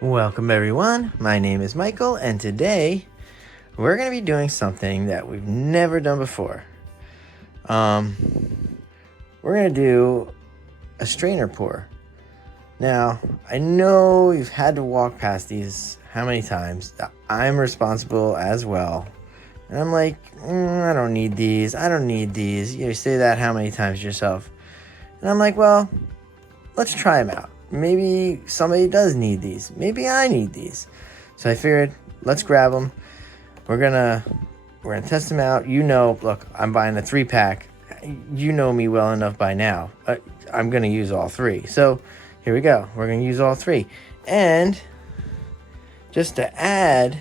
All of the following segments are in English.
Welcome everyone, my name is Michael, and today we're going to be doing something that we've never done before. We're going to do a strainer pour. Now, I know you've had to walk past these how many times. I'm responsible as well. And I'm like, I don't need these. You say that how many times yourself? And I'm like, well, let's try them out. Maybe somebody does need these. Maybe I need these. So I figured, let's grab them. We're gonna test them out. Look, I'm buying a 3-pack. You know me well enough by now. I'm gonna use all 3. So here we go. We're gonna use all 3. And just to add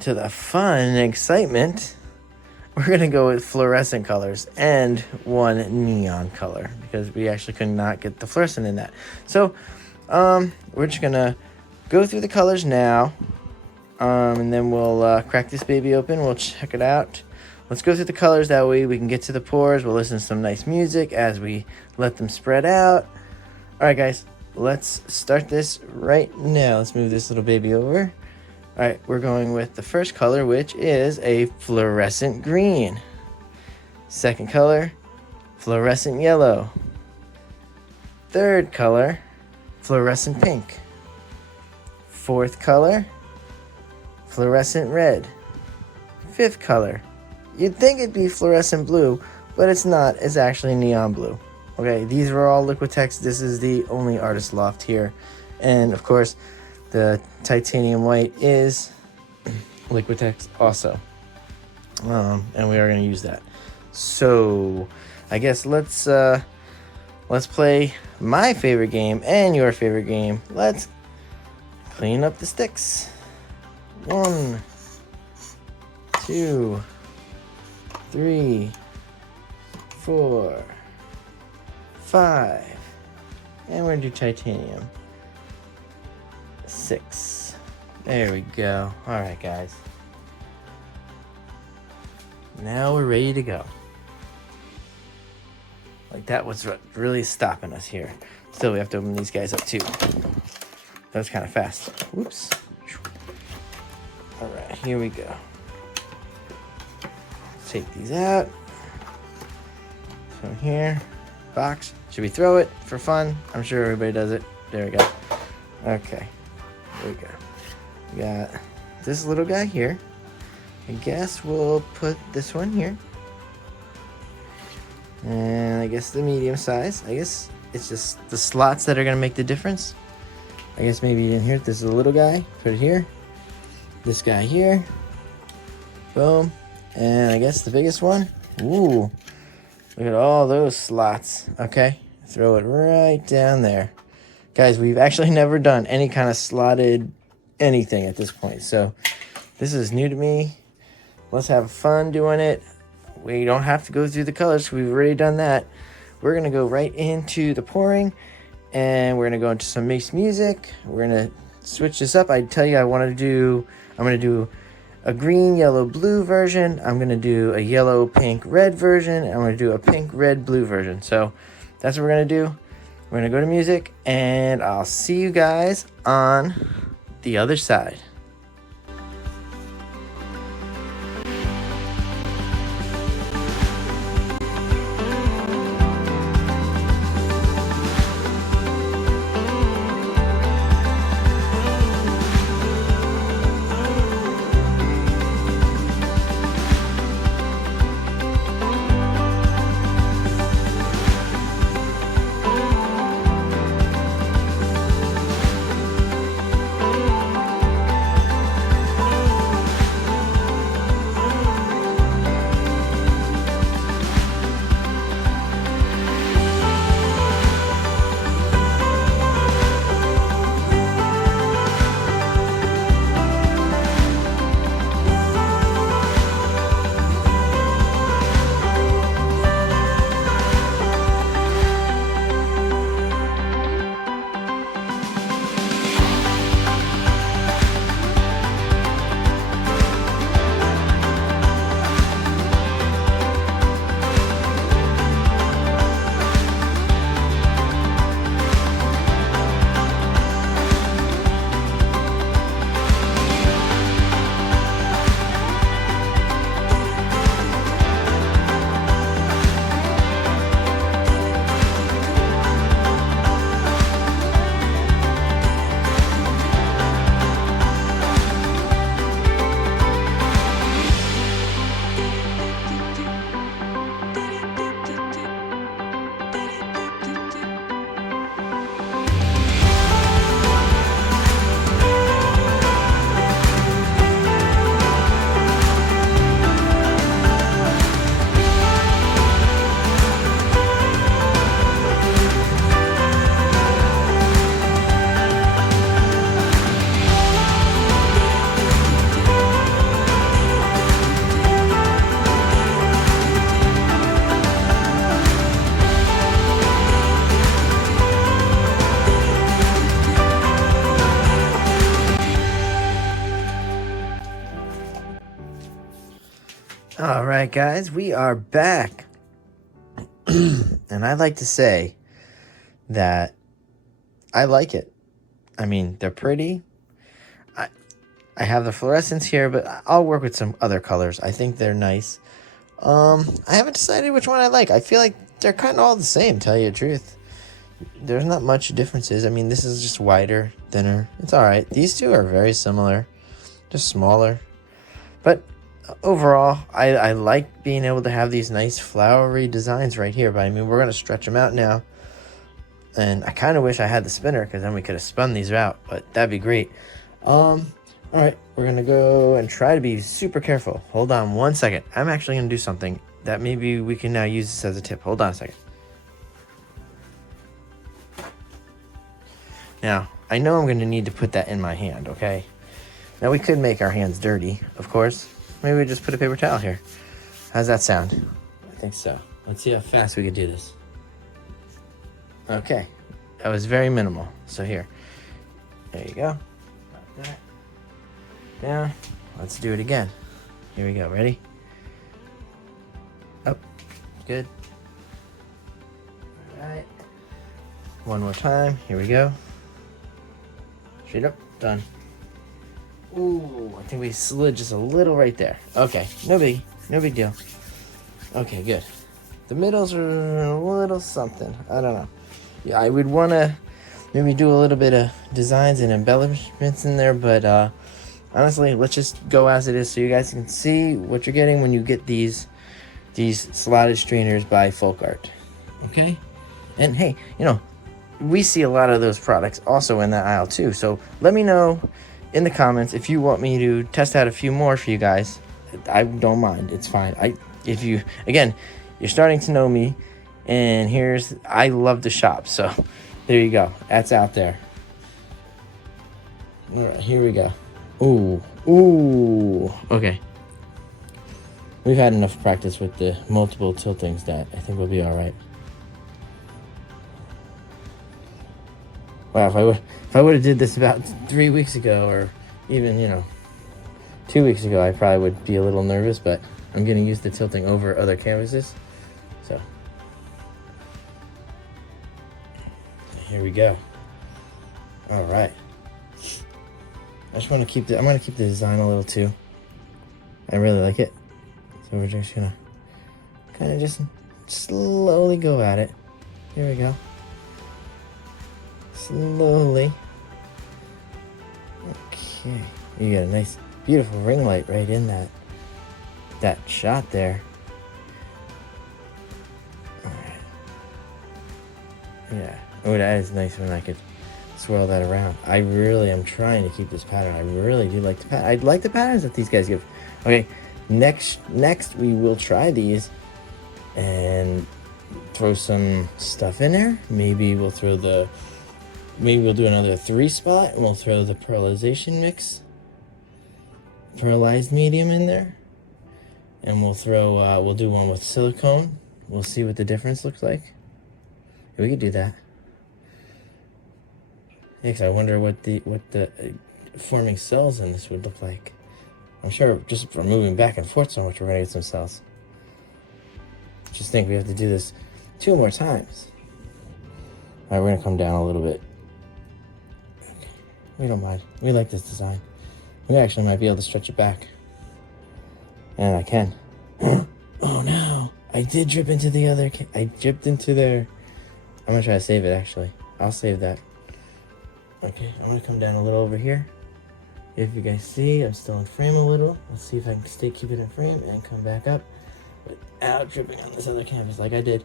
to the fun and excitement, we're gonna go with fluorescent colors and one neon color because we actually could not get the fluorescent in that. So we're just gonna go through the colors now, and then we'll crack this baby open. We'll check it out. Let's go through the colors, that way we can get to the pours. We'll listen to some nice music as we let them spread out. All right, guys, let's start this right now. Let's move this little baby over. All right, we're going with the first color, which is a fluorescent green. Second color, fluorescent yellow. Third color, fluorescent pink. Fourth color, fluorescent red. Fifth color, you'd think it'd be fluorescent blue, but it's not. It's actually neon blue. Okay, these were all Liquitex. This is the only artist loft here. And of course, the titanium white is Liquitex also. And we are going to use that. So I guess let's play my favorite game and your favorite game. Let's clean up the sticks. 1, 2, 3, 4, 5. And we're going to do titanium. 6. There we go. All right, guys. Now we're ready to go. Like, that was what really stopping us here. Still, we have to open these guys up too. That was kind of fast. Whoops. All right, here we go. Take these out. From here, box. Should we throw it for fun? I'm sure everybody does it. There we go. Okay. There we go. We got this little guy here. I guess we'll put this one here. And I guess the medium size. I guess it's just the slots that are going to make the difference. I guess maybe in here, this is a little guy. Put it here. This guy here. Boom. And I guess the biggest one. Ooh. Look at all those slots. Okay. Throw it right down there. Guys, we've actually never done any kind of slotted anything at this point. So this is new to me. Let's have fun doing it. We don't have to go through the colors. We've already done that. We're going to go right into the pouring. And we're going to go into some mixed music. We're going to switch this up. I tell you, I'm going to do a green, yellow, blue version. I'm going to do a yellow, pink, red version. And I'm going to do a pink, red, blue version. So that's what we're going to do. We're going to go to music, and I'll see you guys on the other side. Alright guys, we are back. And I'd like to say that I like it. I mean, they're pretty. I have the fluorescence here, but I'll work with some other colors. I think they're nice. I haven't decided which one I like. I feel like they're kind of all the same, tell you the truth. There's not much differences. I mean, this is just wider, thinner. It's alright. These two are very similar, just smaller. But overall, I like being able to have these nice flowery designs right here. But I mean, we're going to stretch them out now. And I kind of wish I had the spinner, because then we could have spun these out. But that'd be great. Alright, we're going to go and try to be super careful. Hold on one second. I'm actually going to do something that maybe we can now use this as a tip. Hold on a second. Now, I know I'm going to need to put that in my hand, okay? Now, we could make our hands dirty, of course. Maybe we just put a paper towel here. How's that sound? I think so. Let's see how fast we could do this. Okay. That was very minimal. So here. There you go. Like that. Now, let's do it again. Here we go. Ready? Up. Good. All right. One more time. Here we go. Straight up. Done. Ooh, I think we slid just a little right there. Okay, no big deal. Okay, good. The middles are a little something. I don't know. Yeah, I would want to maybe do a little bit of designs and embellishments in there, but honestly, let's just go as it is so you guys can see what you're getting when you get these slotted strainers by Folk Art. Okay? And hey, you know, we see a lot of those products also in that aisle too, so let me know in the comments if you want me to test out a few more for you guys. I don't mind. It's fine. If you, again, you're starting to know me, and I love to shop, so there you go. That's out there. All right, here we go. Ooh. Okay. We've had enough practice with the multiple tiltings that I think we'll be all right. Wow, if I would have did this about 3 weeks ago, or even 2 weeks ago, I probably would be a little nervous. But I'm getting used to tilting over other canvases, so here we go. All right. I just want to keep I'm gonna keep the design a little too. I really like it, so we're just gonna kind of just slowly go at it. Here we go. Slowly. Okay. You got a nice, beautiful ring light right in that shot there. Alright. Yeah. Oh, that is nice when I could swirl that around. I really am trying to keep this pattern. I really do like the pattern. I like the patterns that these guys give. Okay. Next we will try these and throw some stuff in there. Maybe we'll do another 3-spot, and we'll throw the pearlization mix, pearlized medium in there, and we'll do one with silicone. We'll see what the difference looks like. We could do that. Yeah, 'cause I wonder what the forming cells in this would look like. I'm sure just from moving back and forth so much, we're gonna get some cells. Just think we have to do this 2 more times. All right, we're gonna come down a little bit. We don't mind. We like this design. We actually might be able to stretch it back. And I can. Oh no! I did drip into the other. I dripped into there. I'm gonna try to save it actually. I'll save that. Okay, I'm gonna come down a little over here. If you guys see, I'm still in frame a little. Let's see if I can keep it in frame and come back up without dripping on this other canvas like I did.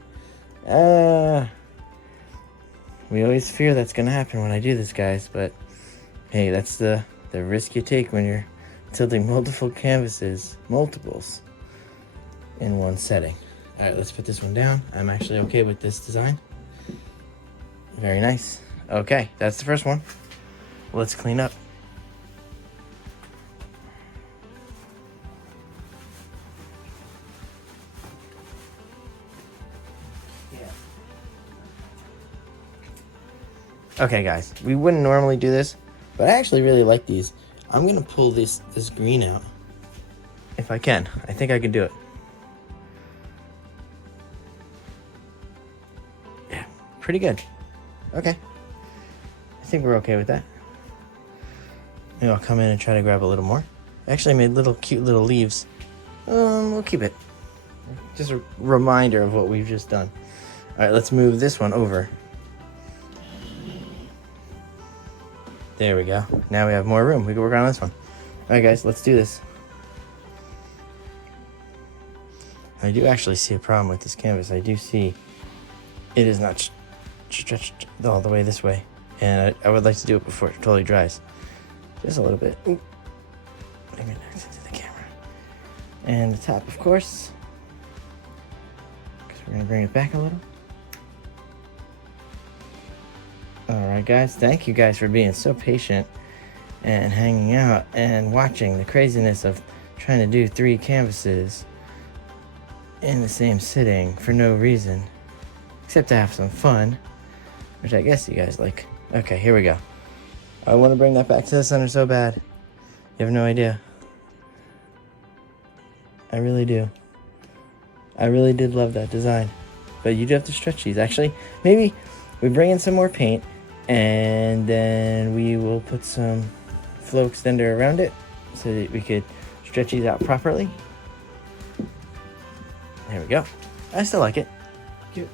We always fear that's gonna happen when I do this, guys, but hey, that's the risk you take when you're tilting multiple canvases, multiples, in one setting. All right, let's put this one down. I'm actually okay with this design. Very nice. Okay, that's the first one. Let's clean up. Okay, guys, we wouldn't normally do this, but I actually really like these. I'm gonna pull this green out if I can. I think I can do it. pretty good. Okay. I think we're okay with that. Maybe I'll come in and try to grab a little more. Actually, I made cute little leaves. We'll keep it. Just a reminder of what we've just done. All right, let's move this one over. There we go. Now we have more room. We can work on this one. All right, guys, let's do this. I do actually see a problem with this canvas. I do see it is not stretched all the way this way. And I would like to do it before it totally dries. Just a little bit. Ooh. Maybe next into the camera. And the top, of course. Because we're going to bring it back a little. Alright guys, thank you guys for being so patient and hanging out and watching the craziness of trying to do 3 canvases in the same sitting for no reason, except to have some fun, which I guess you guys like. Okay, here we go. I want to bring that back to the center so bad. You have no idea. I really do. I really did love that design. But you do have to stretch these. Actually, maybe we bring in some more paint and then we will put some flow extender around it so that we could stretch these out properly. There we go. I still like it. Cute.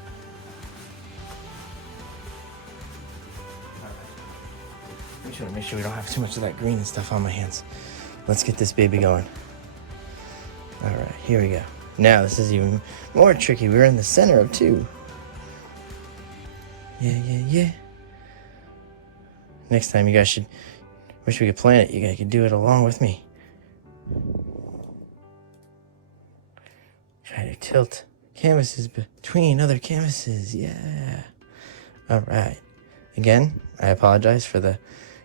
I just want to make sure we don't have too much of that green and stuff on my hands. Let's get this baby going. All right, here we go. Now this is even more tricky. We're in the center of 2. Yeah. Next time you guys should, wish we could plan it. You guys could do it along with me. Try to tilt canvases between other canvases. Yeah. All right. Again, I apologize for the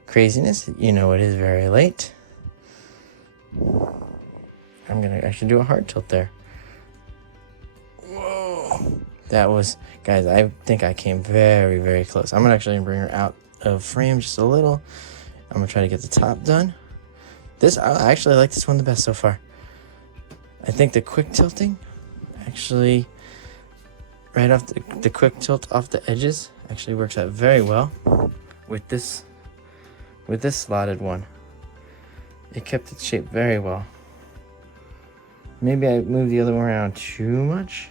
craziness. You know it is very late. I'm going to actually do a hard tilt there. Whoa. That was, guys, I think I came very, very close. I'm going to actually bring her out of frame just a little. I'm going to try to get the top done. I actually like this one the best so far. I think the quick tilting, actually, right off the quick tilt off the edges, actually works out very well with this slotted one. It kept its shape very well. Maybe I moved the other one around too much.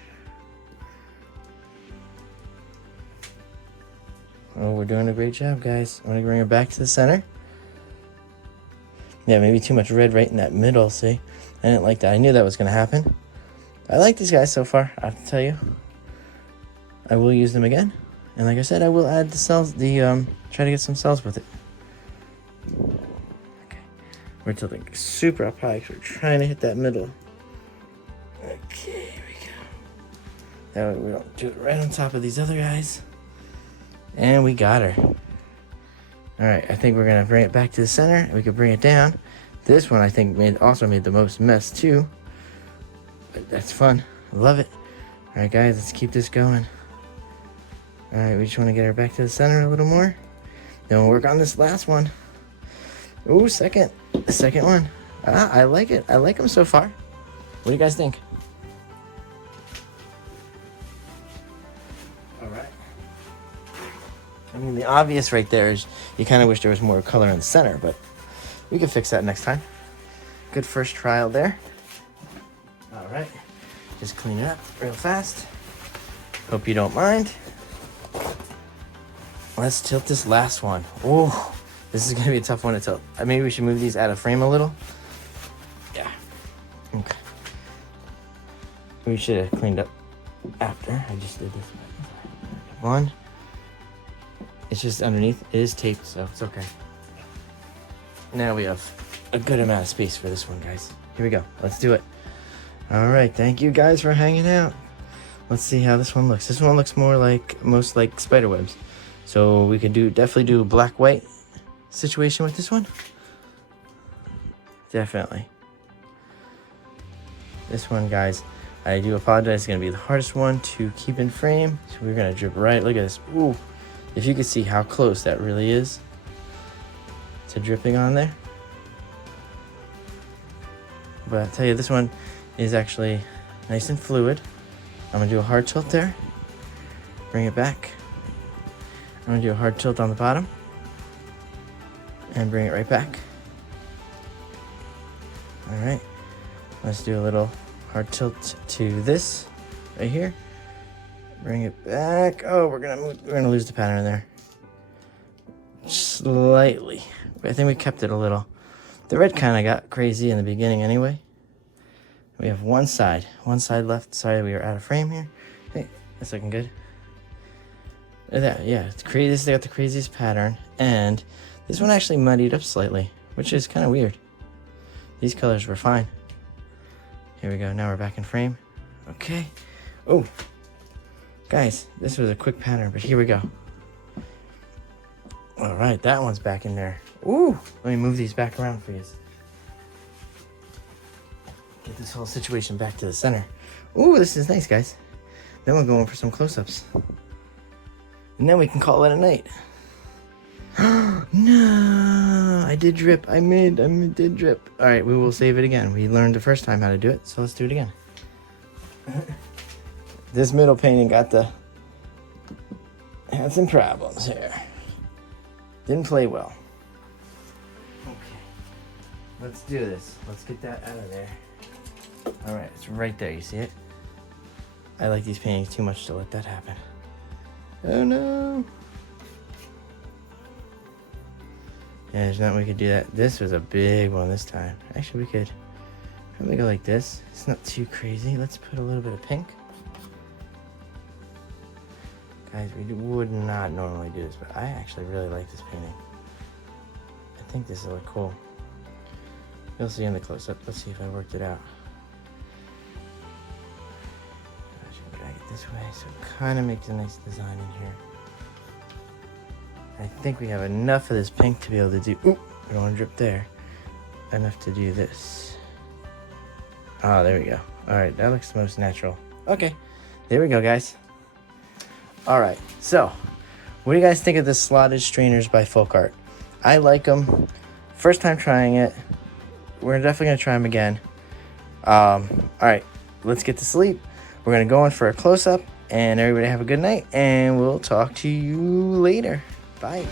Oh, we're doing a great job, guys. I'm gonna bring her back to the center. Yeah, maybe too much red right in that middle, see? I didn't like that. I knew that was gonna happen. I like these guys so far, I have to tell you. I will use them again. And like I said, I will add the cells, try to get some cells with it. Okay. We're tilting super up high because we're trying to hit that middle. Okay, here we go. That way we don't do it right on top of these other guys. And we got her. Alright, I think we're going to bring it back to the center. We could bring it down. This one I think also made the most mess too. But that's fun. I love it. Alright guys, let's keep this going. Alright, we just want to get her back to the center a little more. Then we'll work on this last one. Ooh, the second one. I like it. I like them so far. What do you guys think? I mean, the obvious right there is you kind of wish there was more color in the center, but we can fix that next time. Good first trial there. All right, just clean it up real fast. Hope you don't mind. Let's tilt this last one. Oh, this is gonna be a tough one to tilt. Maybe we should move these out of frame a little. Yeah, okay. We should have cleaned up after. I just did this one. It's just underneath. It is taped, so it's okay. Now we have a good amount of space for this one, guys. Here we go. Let's do it. All right. Thank you guys for hanging out. Let's see how this one looks. This one looks most like spider webs. So we could definitely do a black-white situation with this one. Definitely. This one, guys, I do apologize. It's going to be the hardest one to keep in frame. So we're going to drip right. Look at this. Ooh. If you could see how close that really is to dripping on there. But I'll tell you, this one is actually nice and fluid. I'm going to do a hard tilt there. Bring it back. I'm gonna do a hard tilt on the bottom and bring it right back. All right, let's do a little hard tilt to this right here. Bring it back. Oh, we're gonna lose the pattern there. Slightly. I think we kept it a little. The red kind of got crazy in the beginning anyway. We have one side left. Sorry, we are out of frame here. Hey, that's looking good. Look at that, yeah, it's crazy. This got the craziest pattern, and this one actually muddied up slightly, which is kind of weird. These colors were fine. Here we go, now we're back in frame. Okay. Oh, guys, this was a quick pattern, but here we go. All right, that one's back in there. Ooh, let me move these back around for you. Get this whole situation back to the center. Ooh, this is nice, guys. Then we'll go in for some close-ups. And then we can call it a night. No, I did drip. I did drip. All right, we will save it again. We learned the first time how to do it, so let's do it again. This middle painting had some problems here. Didn't play well. Okay, let's do this. Let's get that out of there. All right, it's right there. You see it? I like these paintings too much to let that happen. Oh no. Yeah, there's nothing we could do that. This was a big one this time. Actually, we could probably go like this. It's not too crazy. Let's put a little bit of pink. Guys, we would not normally do this, but I actually really like this painting. I think this will look cool. You'll see in the close-up. Let's see if I worked it out. I should drag it this way, so it kind of makes a nice design in here. I think we have enough of this pink to be able to do, ooh, I don't want to drip there. Enough to do this. Oh, there we go. All right, that looks the most natural. Okay, there we go, guys. All right, so what do you guys think of the slotted strainers by Folk Art? I like them. First time trying it. We're definitely gonna try them again. All right, let's get to sleep. We're gonna go in for a close-up, and everybody have a good night, and we'll talk to you later. Bye.